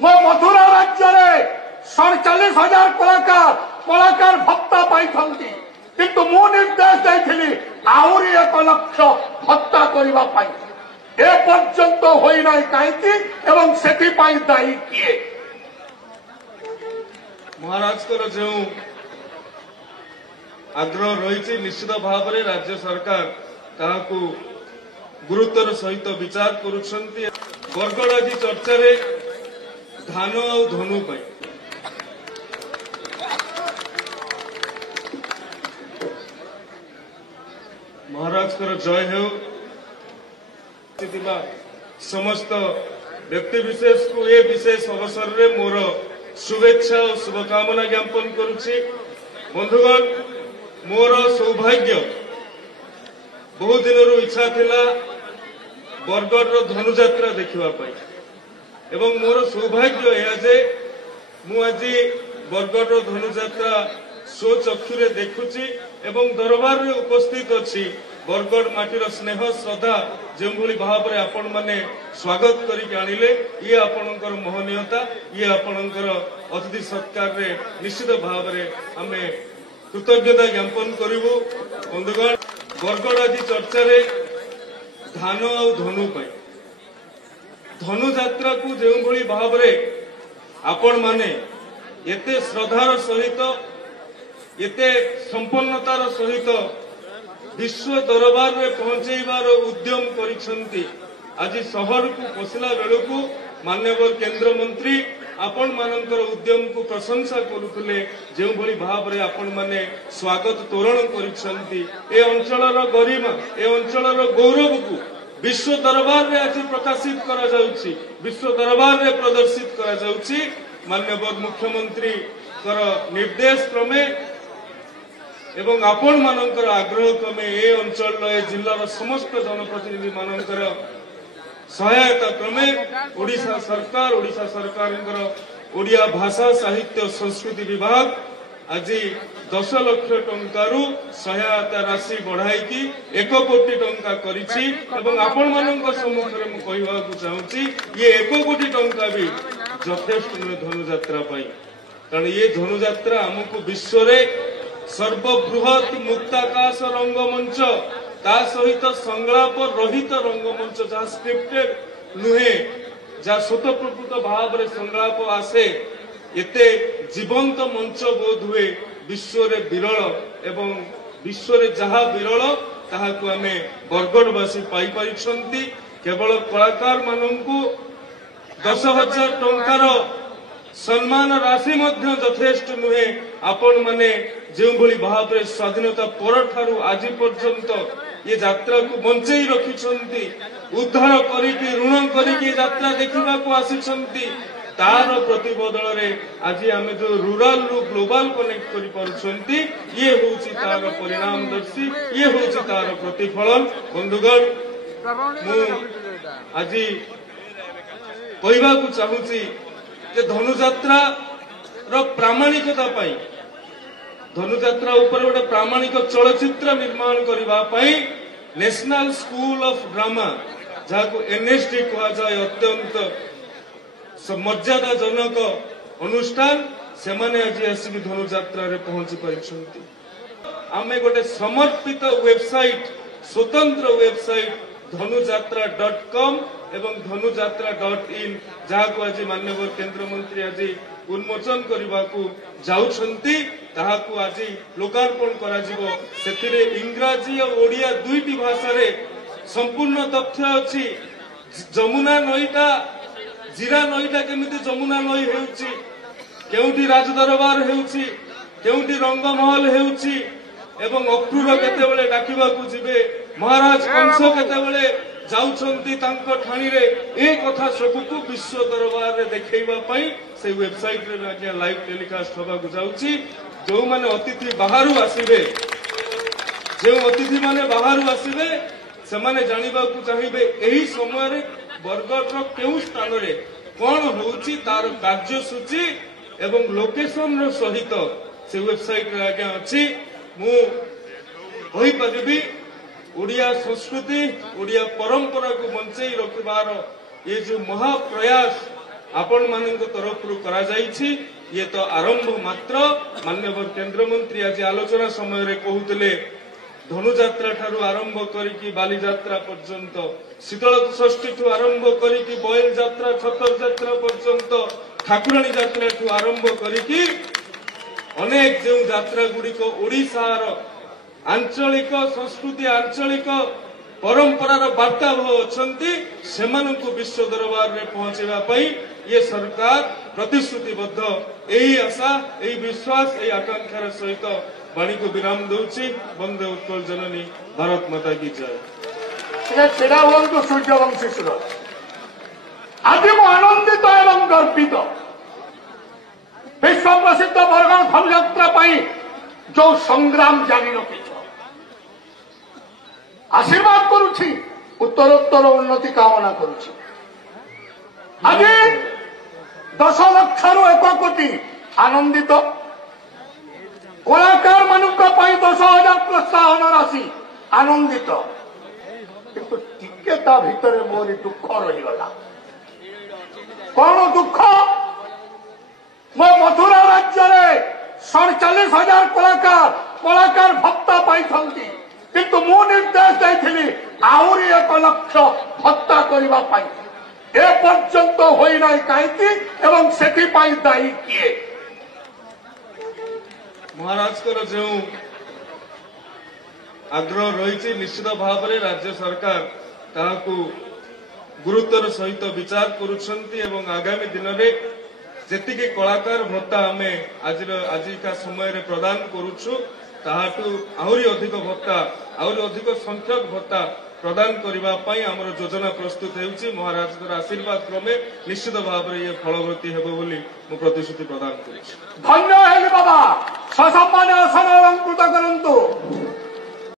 मो मथुरा राज्य में 47,000 कलाकार भत्ता पाई किंतु मु निर्देश देइथिली आहुरी 1 लाख भत्ता करने ए पर्यंत होई नाही काईकि एवं सेठी पाई दायी किए महाराज को जो आग्रह रही निश्चित भाव में राज्य सरकार ताहाकू गुरुत्वर सहित विचार करुछंती। बरगड़ आज चर्चा रे धान और धनु पाई महाराज को जय हो समस्त व्यक्ति विशेष को ये विशेष अवसर रे मोर शुभेच्छा और शुभकामना ज्ञापन करुछि। बंधुगण मोर सौभाग्य बहुत दिन इच्छा थिला बरगड़ धनुजात्रा देखिबा पाई एवं मोर सौभाग्य यह जे मु आज बरगड़ धनुजात्रा स्वचक्षुरे देखुछि एवं दरबार रे उपस्थित अछि। बरगड़ माटीर स्नेह श्रद्धा जो भाव में आपण माने स्वागत करके आनिले ये आपणकर मोहनीयता ये आपणकर अतिथि सत्कार रे निश्चित भाव में आमे कृतज्ञता ज्ञापन करिवु। बंधुगण बरगड़ आज चर्चा रे धान और धनु पाई धनु यात्रा को जो भाव में आपण माने एते श्रद्धार सहित एते संपन्नतार सहित विश्व दरबार में पहुंचेबार उद्यम करिसंती। आज शहर को पशिला बेलू को माननीय केंद्र मंत्री आपण मानकर उद्यम को प्रशंसा करुले जो भाव में आपण माने स्वागत तोरण करिसंती। ए अंचलर गरिमा ए अंचलर गौरव को विश्व दरबार में आज प्रकाशित करा जाउछि विश्व दरबार में प्रदर्शित करा जाउछि। माननीय मुख्यमंत्री निर्देश क्रमे एवं आपण मानकर आग्रह क्रमे ए अंचल ए जिल्लार समस्त जनप्रतिनिधि मानकर सहायता क्रमे ओडिशा सरकार ओडिया भाषा साहित्य संस्कृति विभाग आज 10 लाख टंकारु सहायता राशि बढ़ाई 1 कोटी टंका करिछि एवं आपण मानक सम्मुखरे मु कहिबाकू चाहूछि ये 1 कोटी टंका भी यथेष्ट नुहे धनुजात्रा पाई कारण ये धनुजात्रा हमको विश्व रे सर्वबृहत मुक्ताकाश रंगमंच ता सहित संलाप रहित रंगमंच जहाँ स्क्रिप्टेड नुहे जहाँ स्वतःप्रकृत भाव में संलाप आसे एते जीवंत मंच बोध हुए विश्व रे विरल एवं विश्व रे जहाँ विरल ताहाकू आमे बरगड़वासी पाई पारिछंती। केवल कलाकार माननकू 10,000 टंकार सम्मान राशि मध्य यथेष्ट नुहे आपण माने जो भाव में स्वाधीनता पर ठारू आज पर्यंत ये यात्रा को बंचई रखिछंती उद्धार करिके ऋण करिके यात्रा देखिबा को आसिछंती तार प्रतिबदल रे आज आमे जो रूरल रु ग्लोबल कनेक्ट करि पारुछंती ये होउची तार परिणामदर्शी ये होउची तार प्रतिफलन। बंधुगण मु आज कहबा को चाहूची धनुजात्रा प्रामाणिकता पाई धनुजात्रा ऊपर गोटे प्रामाणिक चलचित्र निर्माण करने नेशनल स्कूल ऑफ ड्रामा जहाँ को NSD कहा जाए अत्यंत मर्यादाजनक अनुष्ठान से माने आज आसिक धनुजात्रा रे पहुंची पारिछंती। आमे गोटे समर्पित वेबसाइट स्वतंत्र वेबसाइट धनुजात्रा.com एवं धनुजात्रा.in जहाँ को आज माननीय केंद्र मंत्री आज उन्मोचन करने को जाउछंती ताहाकू आज लोकार्पण करा जिवो। सेथिरे इंग्राजी और ओडिया दुईटी भाषा रे संपूर्ण तथ्य अछि। जमुना नईटा जीरा नईटा केमिति जमुना नई हेउछि केउठी राजदरबार हेउछि केउठी रंगमहल हेउछि एवं अक्रूर केतेबेले डाकिबा को जिवे महाराज कंस केतेबेले जाउछंती तांको ठाणी रे ए कथा सबको विश्व दरबार रे देखैबा पई से वेबसाइट रे आज्ञा लाइव टेलीकास्ट होबा को जाउछि। जो माने अतिथि बाहरु आसीबे जो अतिथि माने बाहरु आसीबे से माने जानिबा को चाहिबे एही समय रे बरगड़ केउ स्थान रे कोन होउछि तार कार्यसूची एवं लोकेशन रो सहित से वेबसाइट रे आज्ञा अछि। मु होई परिबी ओडिया संस्कृति ओडिया परंपरा को बंचई रखिबार ये जो महाप्रयास आपण मानक तरफ कराଯାଇଛି ये तो आरंभ मात्र। माननीय केंद्रमंत्री आज आलोचना समय कहते धनुजात्रा ठारू आरंभ करिकी बाली जात्रा पर्यंत शीतल षष्ठी ठू आरंभ करिकी बयल जात्रा छतर जात्रा पर्यंत ठाकुराणी जात्रा ठू आरंभ करिकी अनेक जो जात्रा गुड़िक ओडिशार आंचलिक संस्कृति आंचलिक परंपरार वार्ताबह अच्छी से विश्व दरबार में पहुंचाई ये सरकार प्रतिश्रुतिबद्ध। यही आशा यही विश्वास यही आकांक्षार सहित वाणी को विराम दूची। वंदे उत्कल जननी भारत माता की जय। छेड़ा हूँ सूर्यवंशी सुर आज मु आनंदित एवं गर्वित विश्व प्रसिद्ध बरगढ़ धनु यात्रा जो संग्राम जारी रखी आशीर्वाद करुछि उत्तरोत्तर उन्नति कामना करुछि। आज 10 लाख रु 1 कोटी आनंदित कलाकार मानक 10,000 प्रोत्साहन राशि आनंदित किंतु टिके ता भितर मोर दुख रहीगला। कौन दुख? मो मथुरा राज्य में 47,000 कलाकार भत्ता पाई किंतु मु निर्देश देइथिली आहुरी 1 लाख भत्ता करिबा पाई ए पर्यंत होई नाही काईकि एवं सेठी पाई दायी किए? महाराज जो आग्रह रही निश्चित भाव में राज्य सरकार ताकू गुरुत्वर सहित विचार करुछंती एवं आगामी दिन में जेतिकी कलाकार भत्ता आमे आजिका समय रे प्रदान करुछु ताहाटू आहुरी अधिक भत्ता आहुरी अधिक संख्यक भत्ता प्रदान करबा पई हमर योजना प्रस्तुत हेउची। महाराज आशीर्वाद क्रमे निश्चित भाव में ये फलवती हेबो बोली मु प्रतिश्रुति प्रदान करुछु। धन्य हेली बाबा ससम्मान आसन